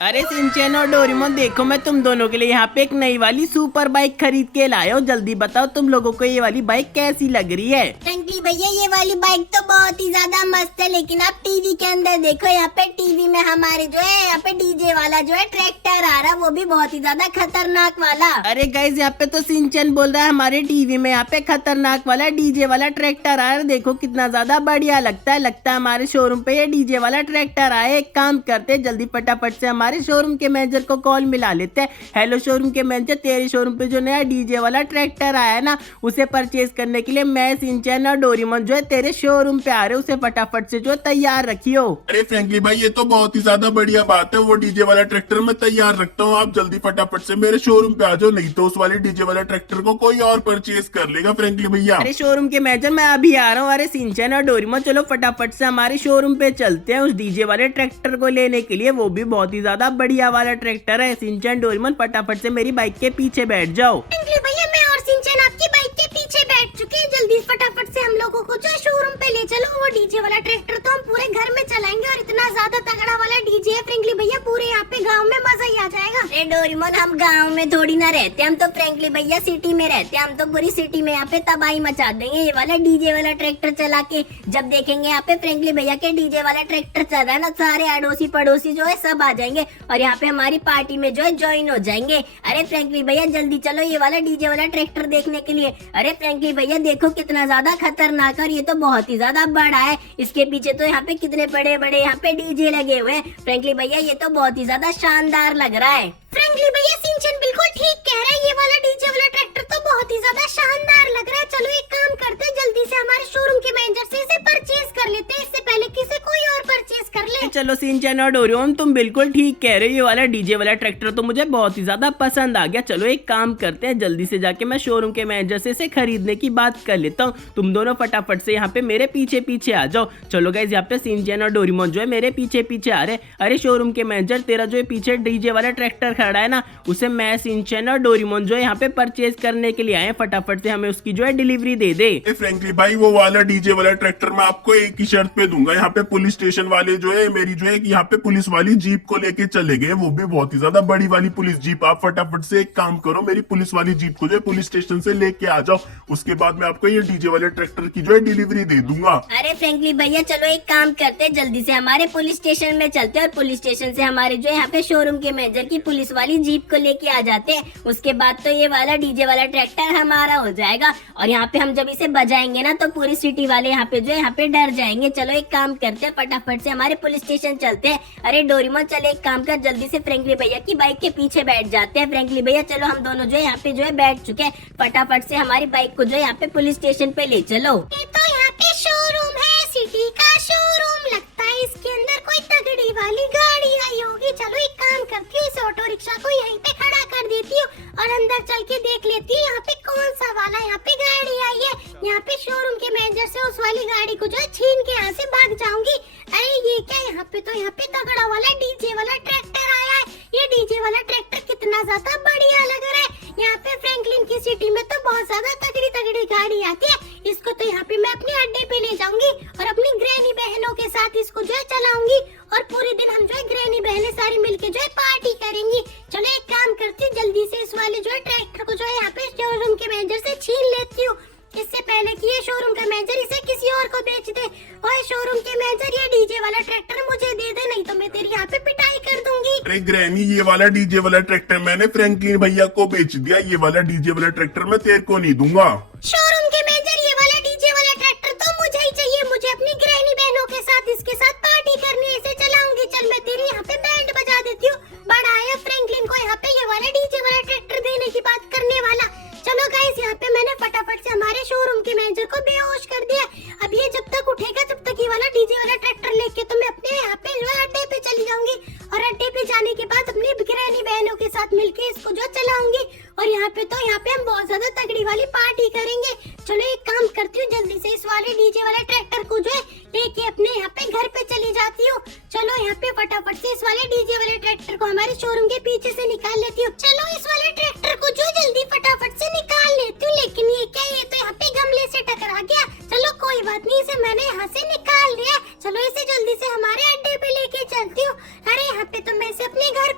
अरे सिंचैन और डोरेमोन, देखो मैं तुम दोनों के लिए यहाँ पे एक नई वाली सुपर बाइक खरीद के लाया हूँ। जल्दी बताओ तुम लोगों को ये वाली बाइक कैसी लग रही है। फ्रैंकली भैया ये वाली बाइक तो बहुत ही ज्यादा मस्त है, लेकिन आप टीवी के अंदर देखो, यहाँ पे टीवी में हमारे जो है यहाँ पे डीजे वाला जो है ट्रैक्टर आ रहा है, वो भी बहुत ही ज्यादा खतरनाक वाला। अरे गाइस, यहाँ पे तो सिंचैन बोल रहा है हमारे टीवी में यहाँ पे खतरनाक वाला डीजे वाला ट्रैक्टर आ रहा है। देखो कितना ज्यादा बढ़िया लगता है हमारे शोरूम पे ये डीजे वाला ट्रैक्टर आया। एक काम करते जल्दी फटाफट से हमारे शोरूम के मैनेजर को कॉल मिला लेते हैं। हेलो शोरूम के मैनेजर, तेरे शोरूम पे जो नया डीजे वाला ट्रैक्टर आया है ना, उसे परचेज करने के लिए मैं, सिंचैन और डोरेमोन जो है तेरे शोरूम पे आ रहे, उसे फटाफट से जो तैयार रखियो। अरे फ्रैंकली भाई, ये तो बहुत ही ज्यादा बढ़िया बात है। वो डीजे वाला ट्रैक्टर मैं तैयार रखता हूँ, आप जल्दी फटाफट से मेरे शोरूम पे आ जाओ, नहीं तो उस वाले डीजे वाला ट्रैक्टर को कोई और परचेज कर लेगा फ्रैंकली भैया। अरे शोरूम के मैनेजर, मैं अभी आ रहा हूँ। अरे सिंचैन और डोरेमोन, चलो फटाफट से हमारे शोरूम पे चलते हैं उस डीजे वाले ट्रैक्टर को लेने के लिए। वो भी बहुत ही ज्यादा बढ़िया वाला ट्रैक्टर है। सिंचैन डोरेमोन फटाफट से मेरी बाइक के पीछे बैठ जाओ। फ्रैंकली भैया मैं और सिंचैन आपकी बाइक के पीछे बैठ चुके हैं। जल्दी फटाफट से हम लोगों को जो शोरूम पे ले चलो। वो डीजे वाला ट्रैक्टर तो हम पूरे घर में चलाएंगे, और इतना ज्यादा तगड़ा वाला डीजे है फ्रैंकली भैया, पूरे यहाँ पे गाँव में मजा ही आ जाएगा। अरे डोरेमोन, हम गाँव में थोड़ी ना रहते, हम तो फ्रैंकली भैया सिटी में रहते हैं। हम तो पूरी सिटी में यहाँ पे तबाही मचा देंगे ये वाला डीजे वाला ट्रैक्टर चला के। जब देखेंगे यहाँ पे फ्रैंकली भैया के डीजे वाला ट्रैक्टर चल रहा है ना, सारे अड़ोसी पड़ोसी जो है सब आ जाएंगे और यहाँ पे हमारी पार्टी में जो है ज्वाइन हो जाएंगे। अरे फ्रैंकली भैया जल्दी चलो ये वाला डीजे वाला ट्रैक्टर देखने के लिए। अरे फ्रैंकली भैया देखो कितना ज्यादा खतरनाक, और ये तो बहुत ही ज्यादा बड़ा है। इसके पीछे तो यहाँ पे कितने बड़े बड़े यहाँ पे डीजे लगे हुए हैं। फ्रैंकली भैया ये तो बहुत ही ज्यादा शानदार लग रहा है। फ्रैंकली भैया सिंचन बिल्कुल ठीक कह रहा है, ये वाला डीजे वाला ट्रैक्टर तो बहुत ही ज्यादा शानदार लग रहा है। चलो एक काम करते हैं, जल्दी से हमारे शोरूम के मैनेजर से इसे परचेज कर लेते हैं, इससे पहले किसी कोई और परचेज कर ले। चलो सिंचैन और डोरेमोन, तुम बिल्कुल ठीक कह रहे हो, ये वाला डीजे वाला ट्रैक्टर तो मुझे बहुत ही ज्यादा पसंद आ गया। चलो एक काम करते हैं, जल्दी से जाके मैं शोरूम के मैनेजर से इसे खरीदने की बात कर लेता हूँ। तुम दोनों फटाफट से यहाँ पे मेरे पीछे पीछे आ जाओ। चलो गाइस, यहाँ पे सिंचैन और डोरेमोन जो है मेरे पीछे पीछे आ रहे। अरे शोरूम के मैनेजर, तेरा जो है पीछे डीजे वाला ट्रैक्टर खड़ा है ना, उसे मैं, सिंचैन और डोरेमोन जो है यहाँ पे परचेज करने के लिए आए। फटाफट से हमें उसकी जो है डिलीवरी दे दे। फ्रैंकली भाई, वो वाला डीजे वाला ट्रैक्टर मैं आपको एक ही शर्त पे दूंगा। यहाँ पे पुलिस स्टेशन वाले जो है मेरी जो है यहाँ पे पुलिस वाली जीप को लेके चले गए, वो भी बहुत ही ज्यादा बड़ी वाली पुलिस जीप। आप फटाफट से एक काम करो, मेरी पुलिस वाली जीप को जो है पुलिस स्टेशन से लेके आ जाओ, उसके बाद मैं आपको ये डीजे वाले ट्रैक्टर की जो है डिलीवरी दे दूंगा। अरे फ्रैंकली भैया चलो एक काम करते हैं, जल्दी से हमारे पुलिस स्टेशन में चलते हैं, और पुलिस स्टेशन से हमारे जो है यहाँ पे शोरूम के मैनेजर की पुलिस वाली जीप को लेके आ जाते हैं। उसके बाद तो ये वाला डीजे वाला ट्रैक्टर हमारा हो जाएगा, और यहाँ पे हम जब इसे बजाएंगे ना तो पूरी सिटी वाले यहाँ पे जो है यहाँ पे डर जाएंगे। चलो एक काम करते हैं, फटाफट से हमारे पुलिस स्टेशन चलते हैं। अरे डोरेमोन चल एक काम कर, जल्दी से फ्रैंकली भैया की बाइक के पीछे बैठ जाते हैं। फ्रैंकली भैया चलो हम दोनों जो है यहाँ पे जो है बैठ चुके हैं, फटाफट से हमारी बाइक को जो है यहाँ पे पुलिस स्टेशन पे ले चलो। ये तो यहाँ पे शोरूम है, सिटी का शोरूम लगता है, इसके अंदर कोई तगड़ी वाली गाड़ी आई होगी। चलो एक काम करती हूँ, इस ऑटो रिक्शा को यहीं पे खड़ा कर देती हूँ और अंदर चल के देख लेती हूँ यहाँ पे कौन सा वाला यहाँ पे गाड़ी आई है। यहाँ पे शोरूम के मैनेजर से उस वाली गाड़ी को जो है छीन के यहाँ से भाग जाऊंगी। अरे ये क्या, यहाँ पे तो यहाँ पे तगड़ा वाला डीजे वाला ट्रैक्टर आया है। ये डीजे वाला ट्रैक्टर कितना ज्यादा बढ़िया लग रहा है। यहाँ पे फ्रैंकलिन की सिटी में तो बहुत ज्यादा तगड़ी तगड़ी गाड़ी आती है। इसको तो यहाँ पे मैं अपने अड्डे पे ले जाऊंगी और अपनी ग्रैनी बहनों के साथ इसको जो है चलाऊंगी, और पूरे दिन हम जो है ग्रैनी बहनें सारी मिलके जो है पार्टी करेंगी। चलो एक काम करती हूँ, जल्दी से इस वाले जो है ट्रैक्टर को जो है यहाँ पे शोरूम के मैनेजर से छीन लेती हूँ, इससे पहले कि ये शोरूम का मैनेजर इसे किसी और को बेच दे। और शोरूम के मैनेजर, ये डीजे वाला ट्रैक्टर मुझे दे दे, नहीं तो मैं तेरी यहाँ पे पिटाई कर दूंगी। अरे ग्रैनी, ये वाला डीजे वाला ट्रैक्टर मैंने फ्रैंकलिन भैया को बेच दिया, ये वाला डीजे वाला ट्रैक्टर मैं तेरे को नहीं दूंगा। शोरूम के मैनेजर, ये वाला डीजे वाला ट्रैक्टर तो मुझे ही चाहिए, मुझे अपनी ग्रैनी बहनों के साथ इसके साथ पार्टी करनी है, इसे चलाऊंगी। चल मैं तेरी यहाँ पे बैंड बजा देती हूँ। बड़ा आया फ्रैंकलिन को यहाँ पे ये वाला डीजे वाला ट्रैक्टर देने की बात करने वाला। चलो गाइस, यहाँ पे मैंने फटाफट से हमारे शोरूम के मैनेजर को बेहोश कर दिया। अब ये जब तक उठेगा तब तक ये वाला डीजे वाला ट्रैक्टर लेके तो मैं अपने यहाँ पे जो है अड्डे पे चली जाऊंगी, और अड्डे पे जाने के बाद अपनी ग्रैनी बहनों के साथ मिलके इसको जो चलाऊंगी, और यहाँ पे हम बहुत ज्यादा तगड़ी वाली पार्टी करेंगे। चलो एक काम करती हूँ, जल्दी से इस वाले डीजे वाले ट्रैक्टर को जो है लेके अपने यहाँ पे घर पे चली जाती हूँ। चलो यहाँ पे फटाफट से इस वाले डीजे वाले ट्रैक्टर को हमारे शोरूम के पीछे से निकाल लेती हूँ। चलो इस वाले ट्रैक्टर को जो जल्दी फटाफट से निकाल लेती हूँ, लेकिन ये क्या, ये तो यहाँ पे गमले से टकरा गया। चलो कोई बात नहीं, इसे मैंने यहाँ से निकाल लिया। चलो इसे जल्दी से हमारे अड्डे पे लेके चलती हूँ। अरे यहाँ पे तो मैं इसे अपने घर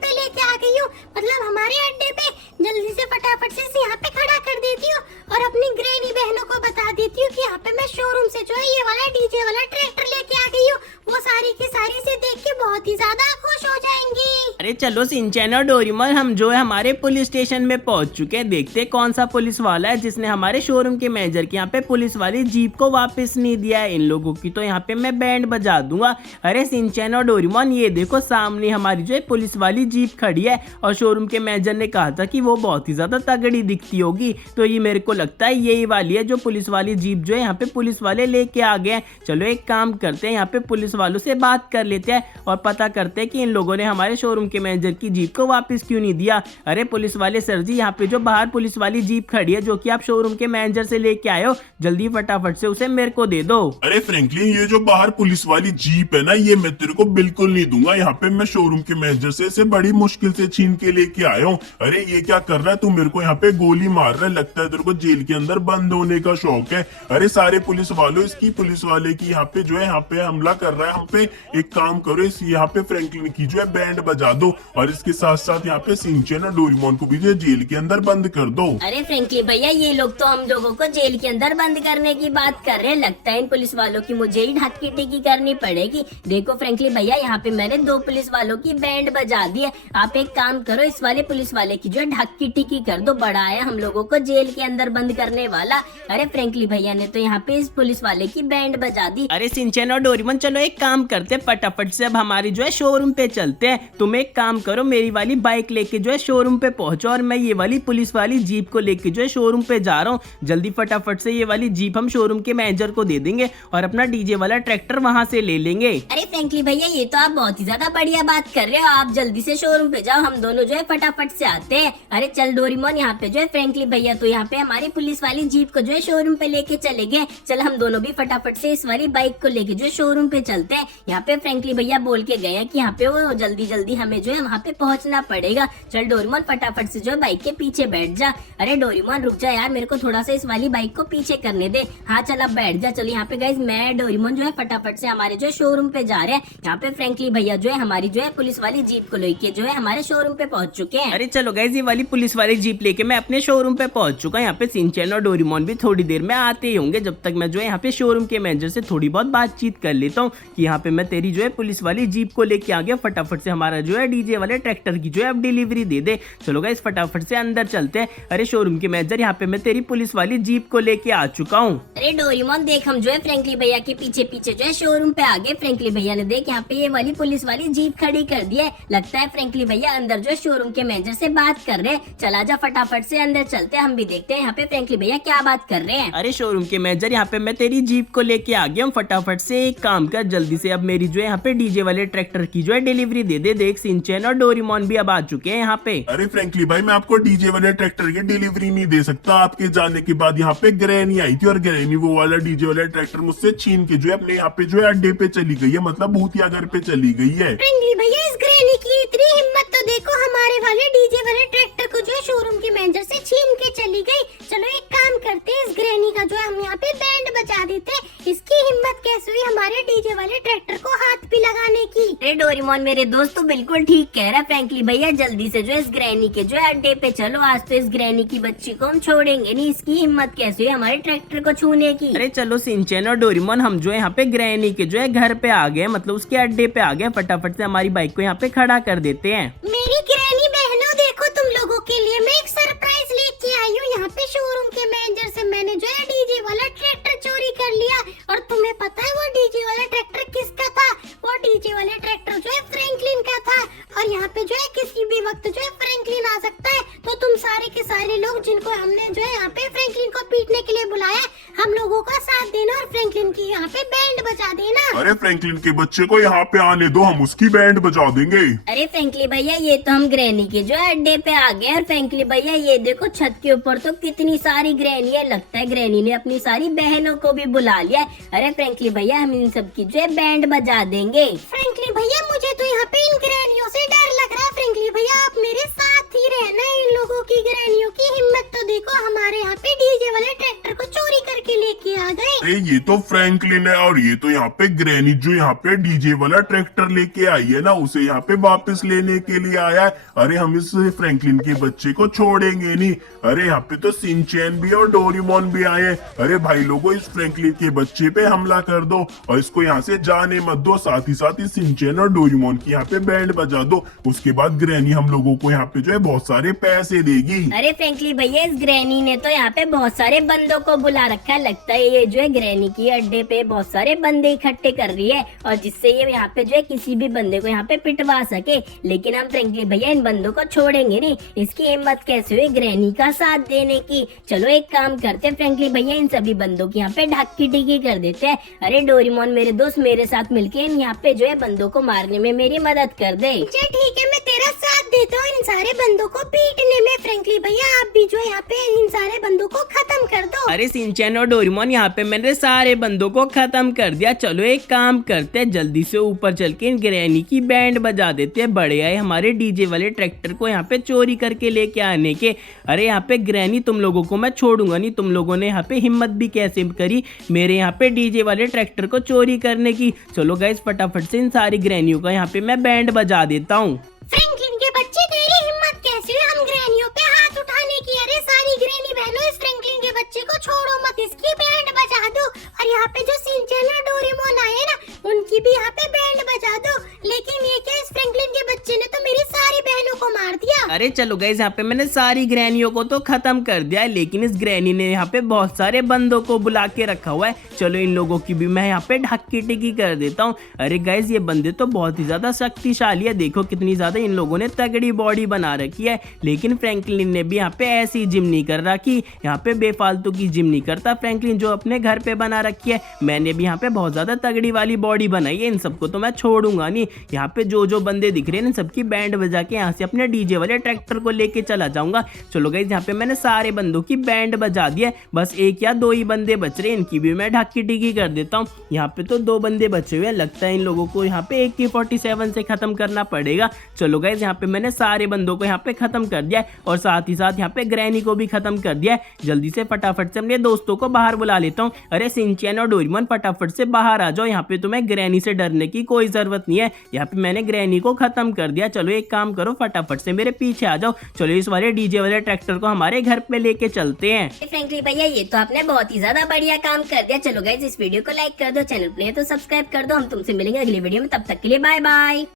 हूँ, मतलब हमारे अड्डे पे जल्दी से फटाफट से इसे यहाँ पे खड़ा कर देती हूँ और अपनी ग्रैनी बहनों को बता देती हूँ कि यहाँ पे मैं शोरूम से जो है ये वाला डीजे वाला ट्रैक्टर लेके आ गई हूँ। वो सारी की सारी इसे देख के बहुत ही ज्यादा खुश हो जाएंगी। अरे चलो शिनचैन और डोरेमोन, हम जो है हमारे पुलिस स्टेशन में पहुंच चुके हैं। देखते हैं कौन सा पुलिस वाला है जिसने हमारे शोरूम के मैनेजर के यहाँ पे पुलिस वाली जीप को वापस नहीं दिया है। इन लोगों की तो यहाँ पे मैं बैंड बजा दूंगा। अरे शिनचैन और डोरेमोन, ये देखो सामने हमारी जो है पुलिस वाली जीप खड़ी है और शोरूम के मैनेजर ने कहा था कि वो बहुत ही ज्यादा तगड़ी दिखती होगी, तो ये मेरे को लगता है यही वाली है जो पुलिस वाली जीप जो है यहाँ पे पुलिस वाले लेके आ गए हैं। चलो एक काम करते हैं, यहाँ पे पुलिस वालों से बात कर लेते हैं और पता करते हैं कि इन लोगों ने हमारे शोरूम के मैनेजर की जीप को वापस क्यों नहीं दिया। अरे पुलिस वाले सर जी, यहाँ पे जो बाहर पुलिस वाली जीप खड़ी है जो कि आप शोरूम के मैनेजर से लेके आए हो, जल्दी फटाफट से उसे मेरे को दे दो। अरे फ्रैंकलिन, ये जो बाहर पुलिस वाली जीप है ना, ये मैं तेरे को बिल्कुल नहीं दूंगा। यहाँ पे मैं शोरूम के मैनेजर से इसे बड़ी मुश्किल से छीन के लेके आया हूँ। अरे ये क्या कर रहा है तू? मेरे को यहाँ पे गोली मार रहा है, लगता है तेरे को जेल के अंदर बंद होने का शौक है। अरे सारे पुलिस वालों, इसकी पुलिस वाले की यहाँ पे जो है यहाँ पे हमला कर रहा है हम पे। एक काम करो, इस यहाँ पे फ्रैंकलिन की जो है बैंड बजा दो और इसके साथ साथ यहाँ पे शिनचैन और डोरेमोन को भी जो है जेल के अंदर बंद कर दो। अरे फ्रैंकली भैया, ये लोग तो हम लोगों को जेल के अंदर बंद करने की बात कर रहे हैं। लगता है इन पुलिस वालों की मुझे ही ढक्की टिकी करनी पड़ेगी। देखो फ्रैंकली भैया, यहाँ पे मैंने 2 पुलिस वालों की बैंड बजा दी है। आप एक काम करो, इस वाले पुलिस वाले की जो है ढक्की टिकी कर दो। बड़ा है हम लोगों को जेल के अंदर बंद करने वाला। अरे फ्रैंकली भैया ने तो यहाँ पे इस पुलिस वाले की बैंड बजा दी। अरे शिनचैन और डोरेमोन, चलो एक काम करते हैं, फटाफट से अब हमारी जो है शोरूम पे चलते हैं। तुम एक काम करो, मेरी वाली बाइक लेके जो है शोरूम पे पहुंचो और मैं ये वाली पुलिस वाली जीप को लेके जो है शोरूम पे जा रहा हूँ। जल्दी फटाफट से ये वाली जीप हम शोरूम के मैनेजर को दे देंगे और अपना डीजे वाला ट्रैक्टर वहाँ से ले लेंगे। अरे फ्रैंकली भैया, ये तो आप बहुत ही ज्यादा बढ़िया बात कर रहे हो। आप जल्दी से शोरूम पे जाओ, हम दोनों जो है फटाफट से आते हैं। अरे चल डोरेमोन, यहाँ पे जो है फ्रैंकली भैया तो यहाँ पे हमारी पुलिस वाली जीप को जो है शोरूम पे लेके चले गए। चल हम दोनों भी फटाफट से इस वाली बाइक को लेके जो है शोरूम पे चलते हैं। यहाँ पे फ्रैंकली भैया बोल के गए हैं कि यहाँ पे वो जल्दी जल्दी हमें जो है वहाँ पे पहुँचना पड़ेगा। चल डोरेमोन, फटाफट से जो है बाइक के पीछे बैठ जा। अरे डोरेमोन रुक जा यार, मेरे को थोड़ा सा इस वाली बाइक को पीछे करने दे। हाँ चल अब बैठ जा। चलो यहाँ पे गाइस, मैं डोरेमोन जो है फटाफट से हमारे जो है शोरूम पे जा रहे हैं। यहाँ पे फ्रैंकली भैया जो है हमारी जो है पुलिस वाली जीप को लेके जो है हमारे शोरूम पे पहुँच चुके हैं। अरे चलो गाइस, ये वाली पुलिस वाली जीप लेके मैं अपने शोरूम पे पहुंच चुका हूँ। यहाँ पे शिनचैन और डोरेमोन भी थोड़ी देर में आते ही होंगे। जब तक मैं जो है यहाँ पे शोरूम के मैनेजर से थोड़ी बहुत बातचीत कर लेता हूँ कि यहाँ पे मैं तेरी जो है पुलिस वाली जीप को लेके आ गया, फटाफट से हमारा जो है डीजे वाले ट्रैक्टर की जो है अब डिलीवरी दे दे। चलो गाइस फटाफट से अंदर चलते हैं। अरे शोरूम के मैनेजर, यहाँ पे मैं तेरी पुलिस वाली जीप को लेके आ चुका हूँ। अरे डोरेमोन देख, हम जो है फ्रैंकली भैया के पीछे पीछे जो है शोरूम पे आ गए। फ्रैंकली भैया ने देख यहाँ पे ये वाली पुलिस वाली जीप खड़ी कर दी है। लगता है फ्रैंकली भैया अंदर जो है शोरूम के मैनेजर से बात कर रहे हैं। चला जा फटाफट से अंदर चलते हैं, हम भी देखते हैं यहाँ पे फ्रैंकली भैया क्या बात कर रहे हैं। अरे शोरूम के मैनेजर, यहाँ पे मैं तेरी जीप को लेके आ गया हूँ। फटाफट से एक काम कर, जल्दी से अब मेरी जो है यहाँ पे डीजे वाले ट्रैक्टर की जो है डिलीवरी दे दे। देख शिनचैन और डोरेमोन भी अब आ चुके हैं यहाँ पे। अरे फ्रैंकली भाई, मैं आपको डीजे वाले ट्रैक्टर की डिलीवरी नहीं दे सकता। आपके जाने के बाद यहाँ पे ग्रैनी आई थी और ग्रैनी वो वाला डीजे वाला ट्रैक्टर मुझसे छीन के जो है अपने यहाँ पे जो है अड्डे पे चली गई है, मतलब भूतिया घर पे चली गई है। फ्रैंकली भैया, इस ग्रैनी की इतनी हिम्मत तो देखो, हमारे वाले डीजे वाले ट्रैक्टर को जो है शोरूम के मैनेजर से छीन के चली गई। चलो एक काम करते हैं, इस ग्रैनी का जो है हम यहाँ पे बैंड बजा देते हैं। इसकी हिम्मत कैसे हुई हमारे डीजे वाले ट्रैक्टर को हाथ भी लगाने की। अरे डोरेमोन मेरे दोस्त, तो बिल्कुल ठीक कह रहा है फ्रैंकली भैया। जल्दी से जो है इस ग्रैनी के जो है अड्डे पे चलो। आज तो इस ग्रैनी की बच्ची को हम छोड़ेंगे नहीं। इसकी हिम्मत कैसे हुई हमारे ट्रैक्टर को छूने की। अरे चलो शिनचैन और डोरेमोन, हम जो है यहाँ पे ग्रैनी के जो है घर पे आ गए, मतलब उसके अड्डे पे आ गए। फटाफट से हमारी बाइक को यहाँ पे खड़ा कर देते हैं। मेरी ग्रैनी बहनों, देखो तुम लोगों के लिए मैं एक सरप्राइज लेके आई हूँ। यहाँ पे शोरूम के मैनेजर से मैंने जो है डीजे वाला ट्रैक्टर चोरी कर लिया। और तुम्हें पता है वो डीजे वाला ट्रैक्टर किसका था? वो डीजे वाला ट्रैक्टर जो है फ्रैंकलिन का था। और यहाँ पे जो है किसी भी वक्त जो है फ्रैंकलिन आ सकता है। तो तुम सारे के सारे लोग जिनको हमने जो है यहाँ पे फ्रैंकलिन को पीटने के लिए बुलाया, हम लोगों का साथ देना और फ्रैंकलिन की यहाँ पे बैंड बजा देना। अरे फ्रैंकलिन के बच्चे को यहाँ पे आने दो, हम उसकी बैंड बजा देंगे। अरे फ्रैंकली भैया, ये तो हम ग्रैनी के जो है अड्डे पे आ गए। और फ्रैंकली भैया ये देखो, छत के ऊपर तो कितनी सारी ग्रैनी है। लगता है ग्रैनी ने अपनी सारी बहनों को भी बुला लिया। अरे फ्रैंकली भैया, हम इन सब की जो है बैंड बजा देंगे। फ्रैंकली भैया, मुझे तो यहाँ पे इन ग्रैनियों से डर लग रहा है। फ्रैंकली भैया, आप मेरे साथ ही रहना। इन लोगों की ग्रैनियों की हिम्मत तो देखो, हमारे यहाँ पे डीजे वाले ट्रैक्टर को चोरी करके लेके आ गए। अरे ये तो फ्रैंकलिन है और ये तो यहाँ पे ग्रैनी जो यहाँ पे डीजे वाला ट्रैक्टर लेके आई है ना, उसे यहाँ पे वापस लेने के लिए आया है। अरे हम इस फ्रैंकलिन के बच्चे को छोड़ेंगे नहीं। अरे यहाँ पे तो सिंचैन भी और डोरेमोन भी आए हैं। अरे भाई लोगों, इस फ्रैंकलिन के बच्चे पे हमला कर दो और इसको यहाँ से जाने मत दो। साथ ही साथ इस सिंचैन और डोरेमोन की यहाँ पे बैंड बजा दो। उसके बाद ग्रैनी हम लोगों को यहाँ पे जो है बहुत सारे पैसे देगी। अरे फ्रैंकली भैया, इस ग्रैनी ने तो यहाँ पे बहुत सारे बंदों को बुला रखा है। लगता है ये जो है ग्रैनी की अड्डे पे बहुत सारे बंदे इकट्ठे कर रही है और जिससे ये यहाँ पे जो है किसी भी बंदे को यहाँ पे पिटवा सके। लेकिन हम फ्रैंकली भैया इन बंदों को छोड़ेंगे नहीं। इसकी हिम्मत कैसे हुई ग्रैनी का साथ देने की। चलो एक काम करते हैं फ्रैंकली भैया, इन सभी बंदों की यहाँ पे ढक्की टिकी कर देते हैं। अरे डोरेमोन मेरे दोस्त, मेरे साथ मिलके इन यहाँ पे जो है बंदों को मारने में मेरी मदद कर दे। अच्छा ठीक है, मैं तेरा साथ देता हूँ इन सारे बंदों को पीटने में। फ्रैंकली भैया आप भी जो है यहाँ पे इन सारे बंदों को खत्म कर दो। अरे सिंचैन और डोरेमोन, यहाँ पे मैंने सारे बंदों को खत्म कर दिया। चलो एक काम करते हैं, जल्दी से ऊपर चल के इन ग्रैनी की बैंड बजा देते हैं। बड़े आए हमारे डीजे वाले ट्रैक्टर को यहाँ पे चोरी करके लेके आने के। अरे यहाँ पे ग्रैनी, तुम लोगों को मैं छोड़ूंगा नहीं। तुम लोगों ने यहाँ पे हिम्मत भी कैसे करी मेरे यहाँ पे डीजे वाले ट्रैक्टर को चोरी करने की। चलो गाइस फटाफट से इन सारी ग्रैनियों का यहाँ पे मैं बैंड बजा देता हूँ। फ्रैंकलिन के बच्चे, तेरी हिम्मत कैसी हुई हम ग्रैनियों पे हाथ उठाने की। अरे सारी ग्रैनी बहनों, इस फ्रैंकलिन के बच्चे को छोड़ो मत, इसकी बैंड बजा दो। और यहाँ पे जो सिंचैन और डोरेमोन आए ना, उनकी भी यहाँ पे बैंड बजा दो। लेकिन ये क्या, इस फ्रैंकलिन के बच्चे ने तो मेरी सारी बहनों को मार दिया। अरे चलो गाइस, यहाँ पे मैंने सारी ग्रैनियों को तो खत्म कर दिया है, लेकिन इस ग्रैनी ने यहाँ पे बहुत सारे बंदों को बुला के रखा हुआ है। चलो इन लोगों की भी मैं यहाँ पे ढक्की टिकी कर देता हूँ। अरे गाइस, ये बंदे तो बहुत ही ज्यादा शक्तिशाली है। देखो कितनी ज्यादा इन लोगों ने तगड़ी बॉडी बना रखी है। लेकिन फ्रैंकलिन ने भी यहाँ पे ऐसी जिम नहीं कर रखी। यहाँ पे बेफालतू की जिम नहीं करता फ्रैंकलिन, जो अपने घर पे बना रखी है। मैंने भी यहाँ पे बहुत ज्यादा तगड़ी वाली बॉडी बनाई है। इन सबको तो मैं छोड़ूंगा नहीं। यहाँ पे जो जो बंदे दिख रहे हैं, इन सबकी बैंड बजा के यहाँ से अपने डीजे वाले ट्रैक्टर को लेके चला जाऊंगा। चलो गाइस, यहाँ पे मैंने सारे बंदों की बैंड बजा दी है। बस एक या दो ही बंदे बच रहे हैं, इनकी भी मैं ढक्की टिकी कर देता हूँ। यहाँ पे तो दो बंदे बचे हुए हैं। लगता है इन लोगों को यहाँ पे AK-47 से खत्म करना पड़ेगा। चलो गाइस, यहाँ पे मैंने सारे बंदों को यहाँ पे खत्म कर दिया है और साथ ही साथ यहाँ पे ग्रैनी को भी खत्म कर दिया है। जल्दी से फटाफट से अपने दोस्तों को बाहर बुला लेता हूँ। अरे सिंचैन और डोरेमोन, फटाफट से बाहर आ जाओ। यहाँ पे तुम्हें ग्रैनी से डरने की कोई जरूरत नहीं है। यहाँ पे मैंने ग्रैनी को खत्म कर दिया। चलो एक काम करो, फटाफट से मेरे पीछे आ जाओ। चलो इस वाले डीजे वाले ट्रैक्टर को हमारे घर पे लेके चलते हैं। फ्रैंकली भैया, ये तो आपने बहुत ही ज्यादा बढ़िया काम कर दिया। चलो गाइस, इस वीडियो को लाइक कर दो, चैनल पे तो सब्सक्राइब कर दो। हम तुमसे मिलेंगे अगली वीडियो में, तब तक के लिए बाय बाय।